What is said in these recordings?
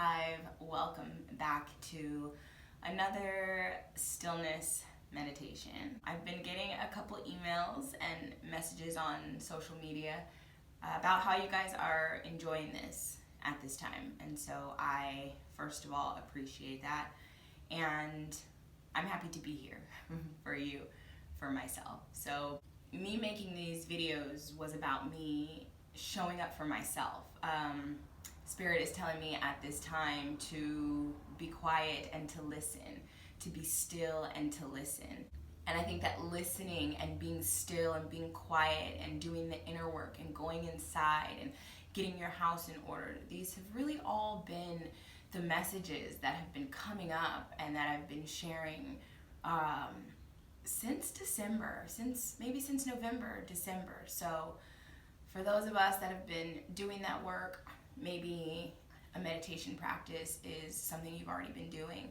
Hive. Welcome back to another stillness meditation. I've been getting a couple emails and messages on social media about how you guys are enjoying this at this time. And so I, first of all, appreciate that. And I'm happy to be here for you, for myself. So me making these videos was about me showing up for myself. Spirit is telling me at this time to be quiet and to listen, to be still and to listen. And I think that listening and being still and being quiet and doing the inner work and going inside and getting your house in order, these have really all been the messages that have been coming up and that I've been sharing since December, since November, December. So for those of us that have been doing that work, maybe a meditation practice is something you've already been doing.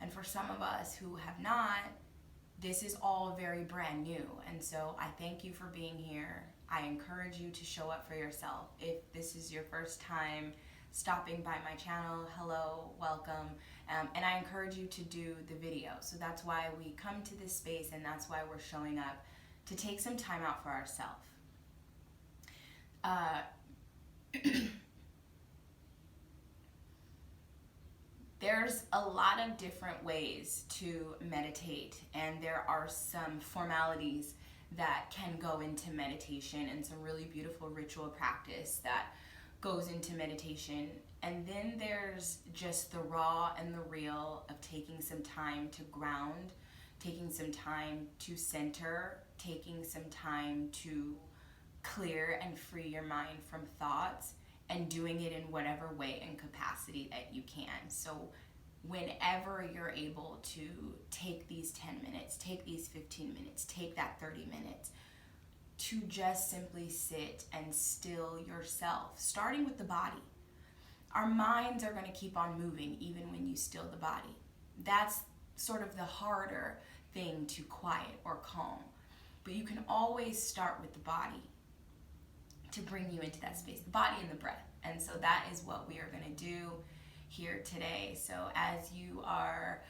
And for some of us who have not, this is all very brand new. And so I thank you for being here. I encourage you to show up for yourself. If this is your first time stopping by my channel, hello, welcome. And I encourage you to do the video. So that's why we come to this space, and that's why we're showing up, to take some time out for ourselves. There's a lot of different ways to meditate, and there are some formalities that can go into meditation and some really beautiful ritual practice that goes into meditation. And then there's just the raw and the real of taking some time to ground, taking some time to center, taking some time to clear and free your mind from thoughts, and doing it in whatever way and capacity that you can. So whenever you're able to take these 10 minutes, take these 15 minutes, take that 30 minutes to just simply sit and still yourself, starting with the body. Our minds are going to keep on moving even when you still the body. That's sort of the harder thing to quiet or calm. But you can always start with the body to bring you into that space, the body and the breath. And so that is what we are going to do here today. So as you are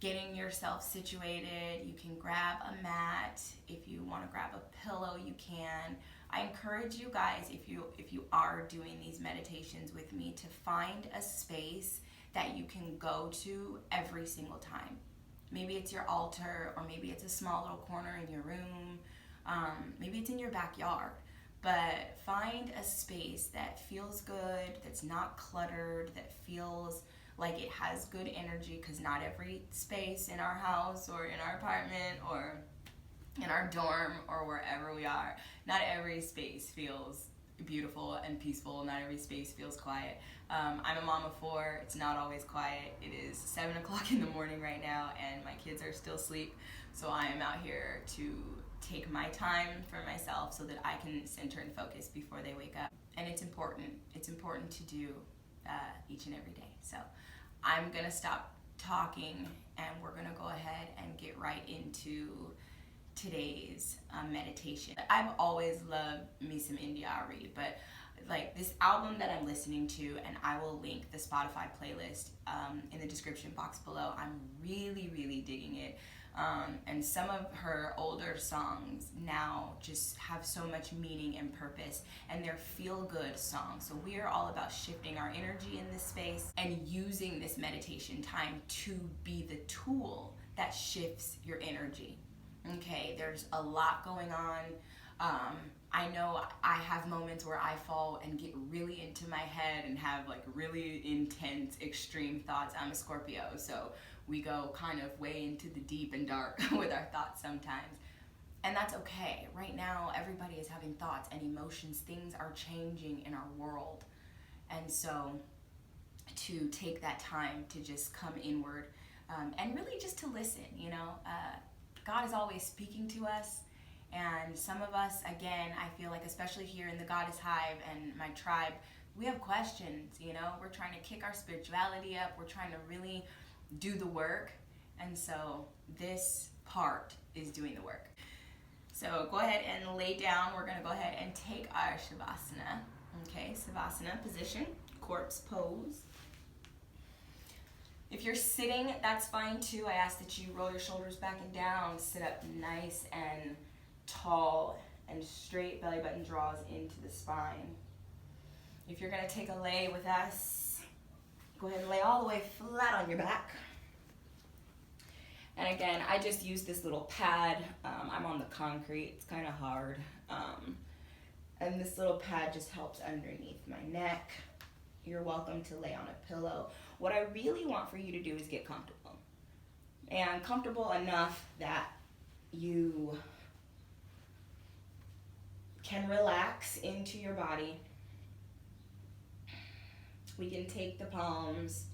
getting yourself situated, you can grab a mat. If you want to grab a pillow, you can. I encourage you guys, if you are doing these meditations with me, to find a space that you can go to every single time. Maybe it's your altar, or maybe it's a small little corner in your room. Maybe it's in your backyard. But find a space that feels good, that's not cluttered, that feels like it has good energy, because not every space in our house or in our apartment or in our dorm or wherever we are, not every space feels beautiful and peaceful. Not every space feels quiet. I'm a mom of 4. It's not always quiet. It is 7 o'clock in the morning right now, and my kids are still asleep. So I am out here to take my time for myself so that I can center and focus before they wake up. And it's important. It's important to do each and every day. So I'm going to stop talking, and we're going to go ahead and get right into today's meditation. I've always loved me some India Ari, but like this album that I'm listening to, and I will link the Spotify playlist in the description box below. I'm really digging it. And some of her older songs now just have so much meaning and purpose, and they're feel-good songs. So we are all about shifting our energy in this space and using this meditation time to be the tool that shifts your energy. Okay, there's a lot going on. I know I have moments where I fall and get really into my head and have like really intense, extreme thoughts. I'm a Scorpio, so we go kind of way into the deep and dark with our thoughts sometimes. And that's okay. Right now, everybody is having thoughts and emotions. Things are changing in our world. And so to take that time to just come inward and really just to listen, God is always speaking to us. And some of us, again, I feel like, especially here in the Goddess Hive and my tribe, we have questions, We're trying to kick our spirituality up. We're trying to really do the work. And so this part is doing the work. So go ahead and lay down. We're going to go ahead and take our shavasana. Okay, savasana position, corpse pose. If you're sitting, that's fine too. I ask that you roll your shoulders back and down, sit up nice and tall and straight, belly button draws into the spine. If you're gonna take a lay with us, go ahead and lay all the way flat on your back. And again, I just use this little pad. I'm on the concrete, it's kind of hard. And this little pad just helps underneath my neck. You're welcome to lay on a pillow. What I really want for you to do is get comfortable. And comfortable enough that you can relax into your body. We can take the palms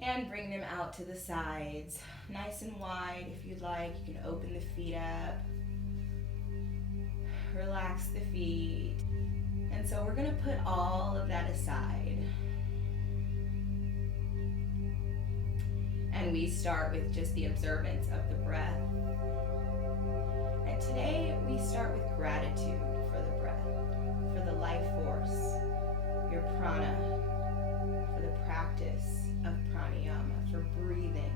and bring them out to the sides, nice and wide if you'd like. You can open the feet up, relax the feet. And so we're gonna put all of that aside. And we start with just the observance of the breath. And today we start with gratitude for the breath, for the life force, your prana, for the practice of pranayama, for breathing.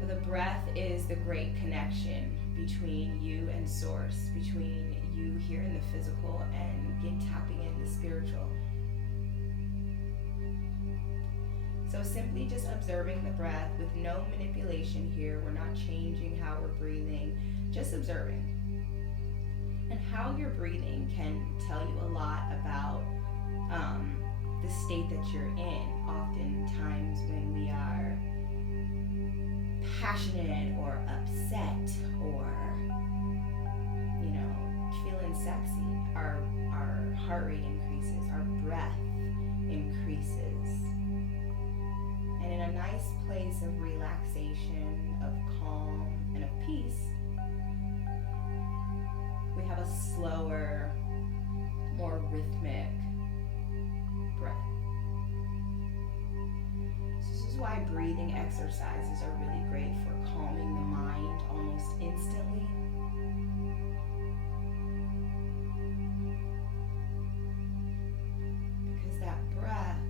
For the breath is the great connection between you and source, between you here in the physical and tapping in the spiritual. So simply just observing the breath with no manipulation here. We're not changing how we're breathing, just observing. And how you're breathing can tell you a lot about the state that you're in. Oftentimes when we are passionate or upset or, feeling sexy, our heart rate increases, our breath increases. And in a nice place of relaxation, of calm, and of peace, we have a slower, more rhythmic breath. So this is why breathing exercises are really great for calming the mind almost instantly. Because that breath,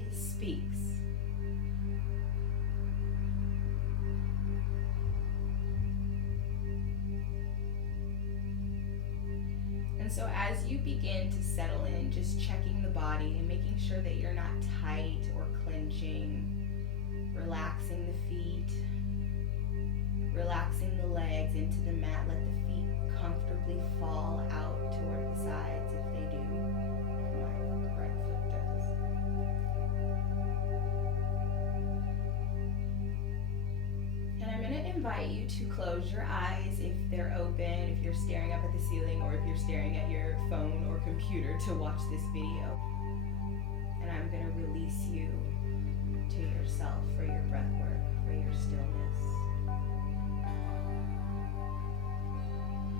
it speaks. And so as you begin to settle in, just checking the body and making sure that you're not tight or clenching, relaxing the feet, relaxing the legs into the mat. Let the feet comfortably fall out toward the sides if they do. My right foot does. And I'm going to invite you to close your eyes if they're open, if you're staring up at the ceiling, or if you're staring at your phone or computer to watch this video. And I'm going to release you to yourself for your breath work, for your stillness.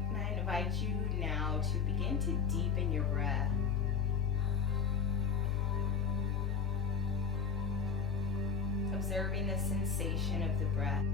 And I invite you now to begin to deepen your breath. Observing the sensation of the breath.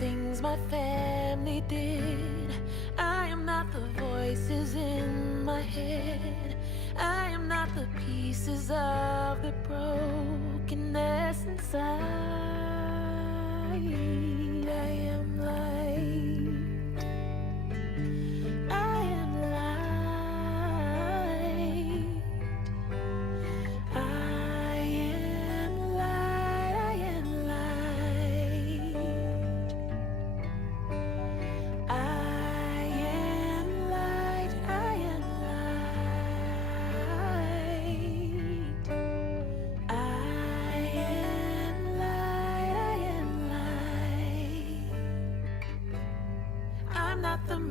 Things my family did. I am not the voices in my head. I am not the pieces of the brokenness inside. I am light. I am light. I am light. I am light. I am light, I am light. I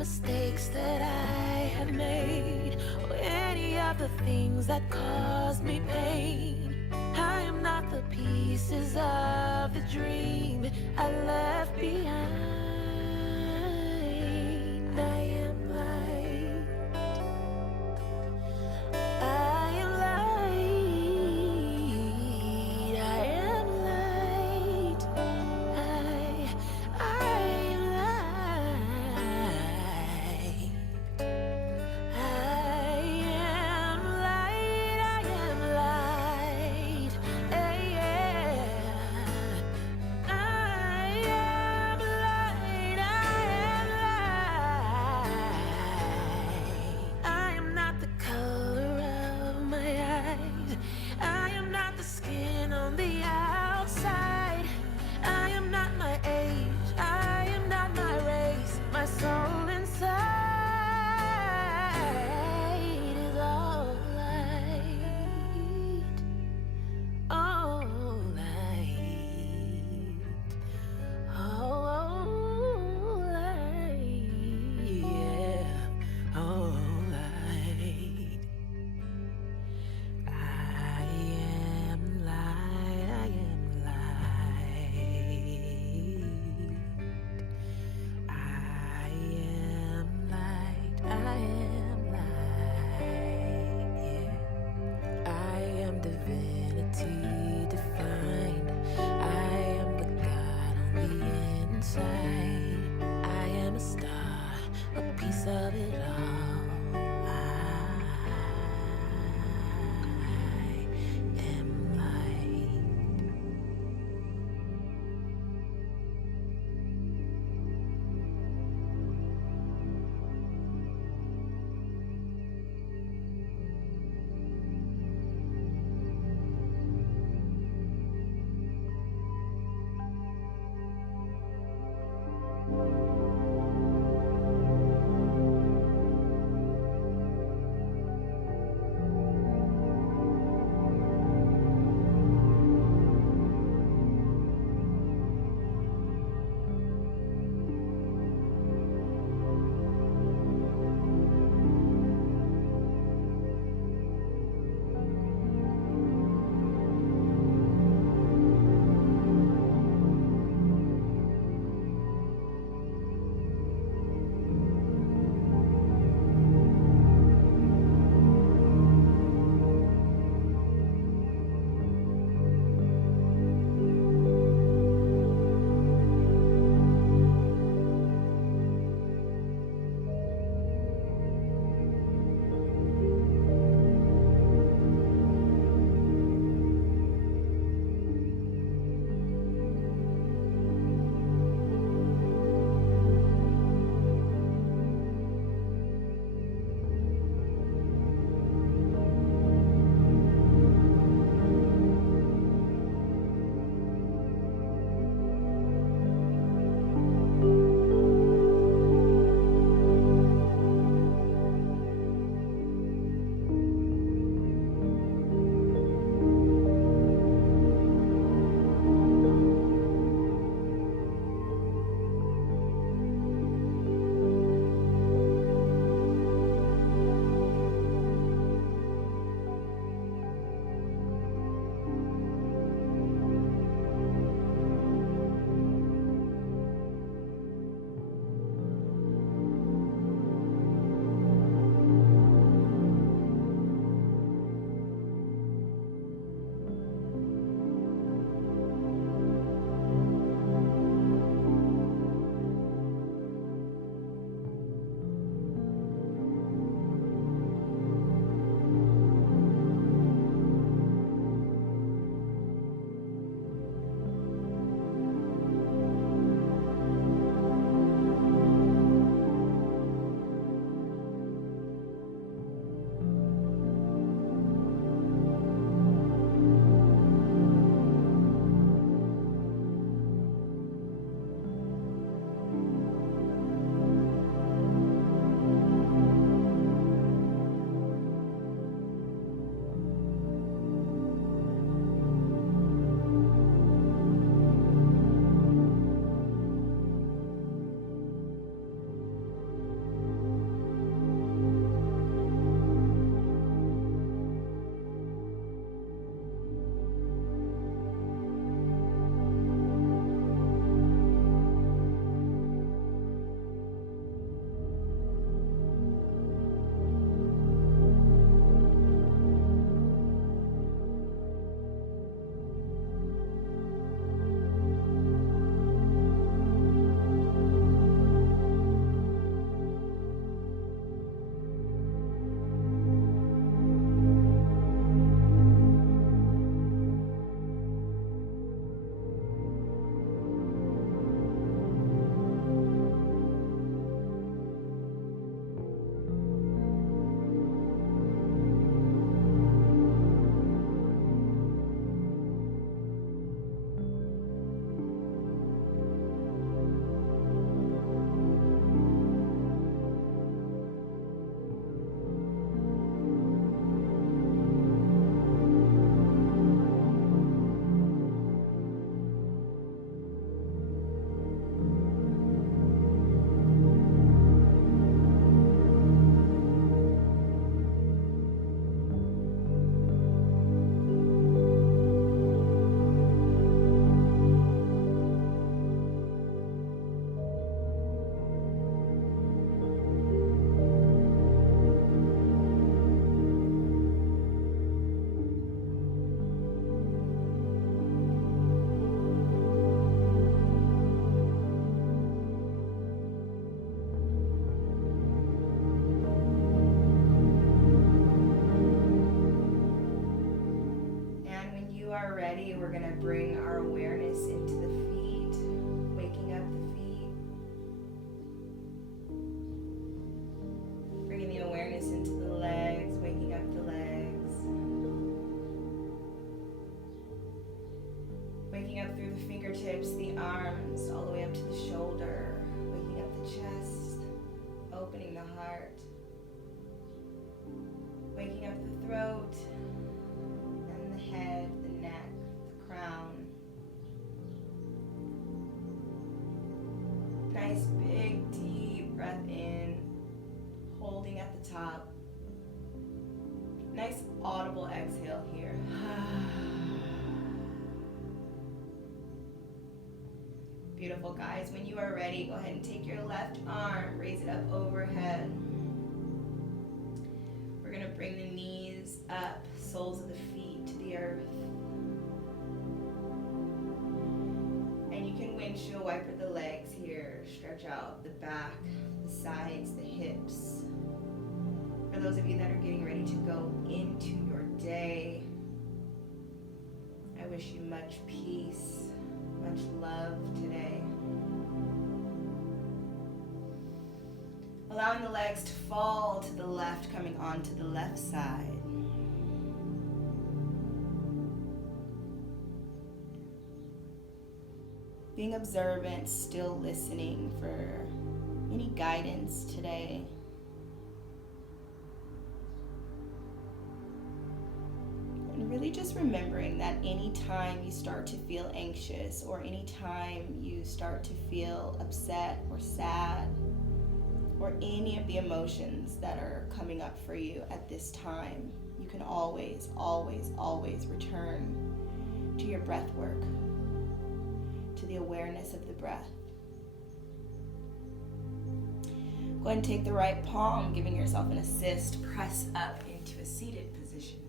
mistakes that I have made, or any of the things that caused me pain. I am not the pieces of the dream I left behind. I am light. I am light. I am light. I am light. I am light. I am light. are ready, we're going to bring our awareness into the feet, waking up the feet. Bringing the awareness into the legs, waking up the legs. Waking up through the fingertips, the arms, all the way up to the shoulder. Waking up the chest, opening the heart. Waking up the throat, and the head, the neck, the crown. Nice big deep breath in, holding at the top. Nice audible exhale here. Beautiful, guys. When you are ready, go ahead and take your left arm, raise it up overhead. We're going to bring the knees up, soles of the feet to the earth. And you can windshield wiper the legs here. Stretch out the back, the sides, the hips. For those of you that are getting ready to go into your day, I wish you much peace, much love today. Allowing the legs to fall to the left, coming onto the left side. Being observant, still listening for any guidance today. And really just remembering that anytime you start to feel anxious or anytime you start to feel upset or sad or any of the emotions that are coming up for you at this time, you can always, always, always return to your breath work, to the awareness of the breath. Go ahead and take the right palm, giving yourself an assist. Press up into a seated position.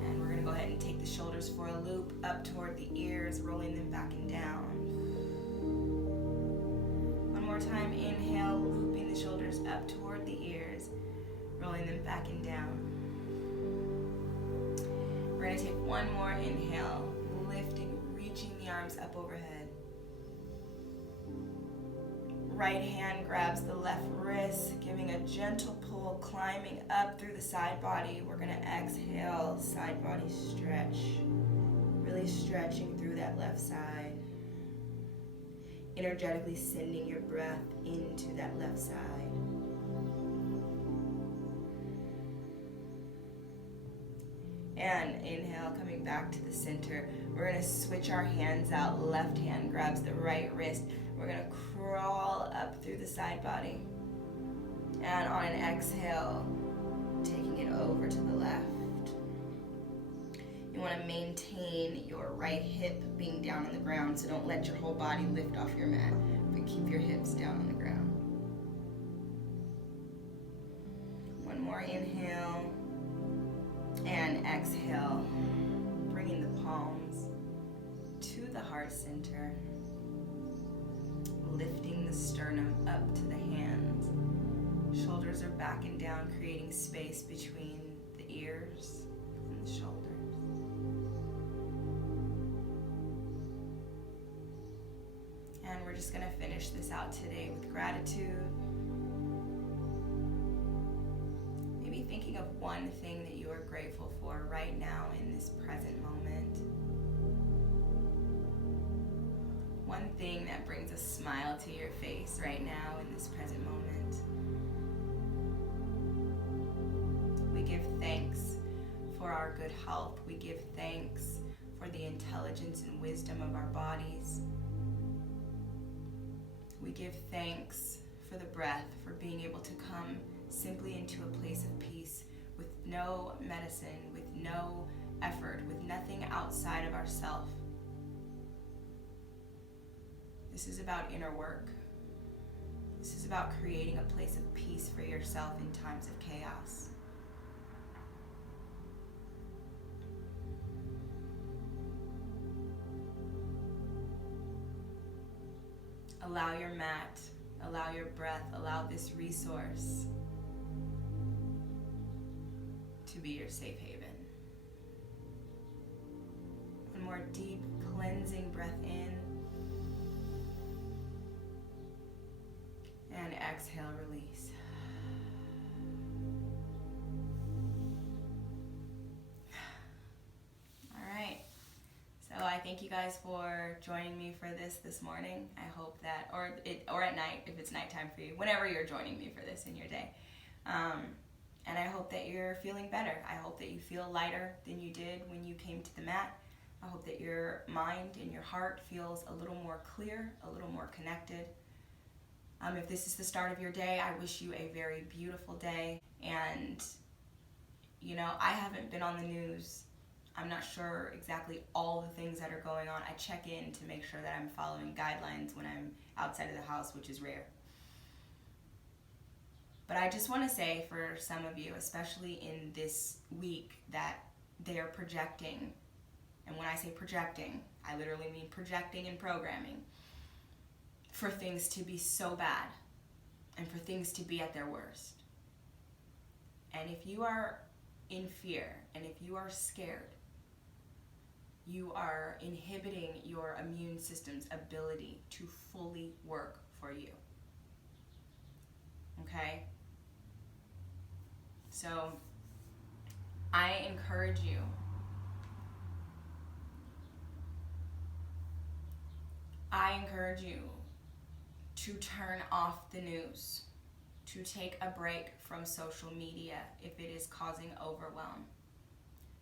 And we're going to go ahead and take the shoulders for a loop up toward the ears, rolling them back and down. One more time, inhale, looping the shoulders up toward the ears, rolling them back and down. We're going to take one more inhale, lifting, reaching the arms up overhead. Right hand grabs the left wrist, giving a gentle pull, climbing up through the side body. We're going to exhale, side body stretch. Really stretching through that left side. Energetically sending your breath into that left side. And inhale, coming back to the center. We're going to switch our hands out. Left hand grabs the right wrist. We're going to crawl up through the side body. And on an exhale, taking it over to the left. You want to maintain your right hip being down on the ground, so don't let your whole body lift off your mat, but keep your hips down on the ground. One more inhale. And exhale, bringing the palms to the heart center, lifting the sternum up to the hands. Shoulders are back and down, creating space between the ears and the shoulders. And we're just going to finish this out today with gratitude. Maybe thinking of one thing that you are grateful for right now in this present moment. One thing that brings a smile to your face right now in this present moment. We give thanks for our good health. We give thanks for the intelligence and wisdom of our bodies. We give thanks for the breath, for being able to come simply into a place of peace with no medicine, with no effort, with nothing outside of ourself. This is about inner work. This is about creating a place of peace for yourself in times of chaos. Allow your mat Allow your breath, allow this resource to be your safe haven. One more deep cleansing breath in. And exhale, release. All right. So I thank you guys for joining me for this morning. I hope that, or at night, if it's nighttime for you, whenever you're joining me for this in your day. And I hope that you're feeling better. I hope that you feel lighter than you did when you came to the mat. I hope that your mind and your heart feels a little more clear, a little more connected. If this is the start of your day, I wish you a very beautiful day. And, I haven't been on the news. I'm not sure exactly all the things that are going on. I check in to make sure that I'm following guidelines when I'm outside of the house, which is rare. But I just want to say for some of you, especially in this week, that they are projecting. And when I say projecting, I literally mean projecting and programming for things to be so bad and for things to be at their worst. And if you are in fear and if you are scared, you are inhibiting your immune system's ability to fully work for you. Okay? So I encourage you to turn off the news, to take a break from social media if it is causing overwhelm,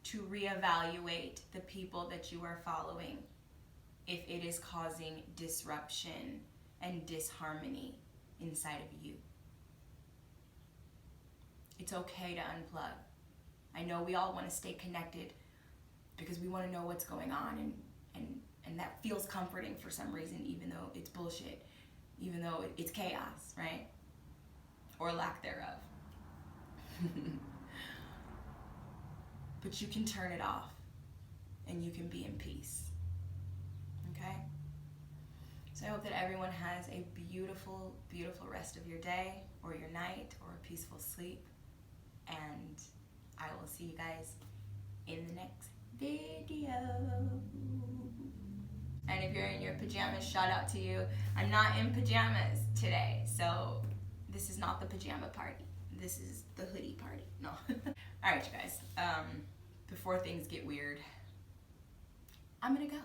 to reevaluate the people that you are following if it is causing disruption and disharmony inside of you. It's okay to unplug. I know we all want to stay connected because we want to know what's going on, and that feels comforting for some reason, even though it's bullshit, even though it's chaos, right? Or lack thereof. But you can turn it off and you can be in peace. Okay? So I hope that everyone has a beautiful, beautiful rest of your day or your night or a peaceful sleep. And I will see you guys in the next video. And if you're in your pajamas, shout out to you. I'm not in pajamas today, so this is not the pajama party. This is the hoodie party. No. All right, you guys. Before things get weird, I'm gonna go.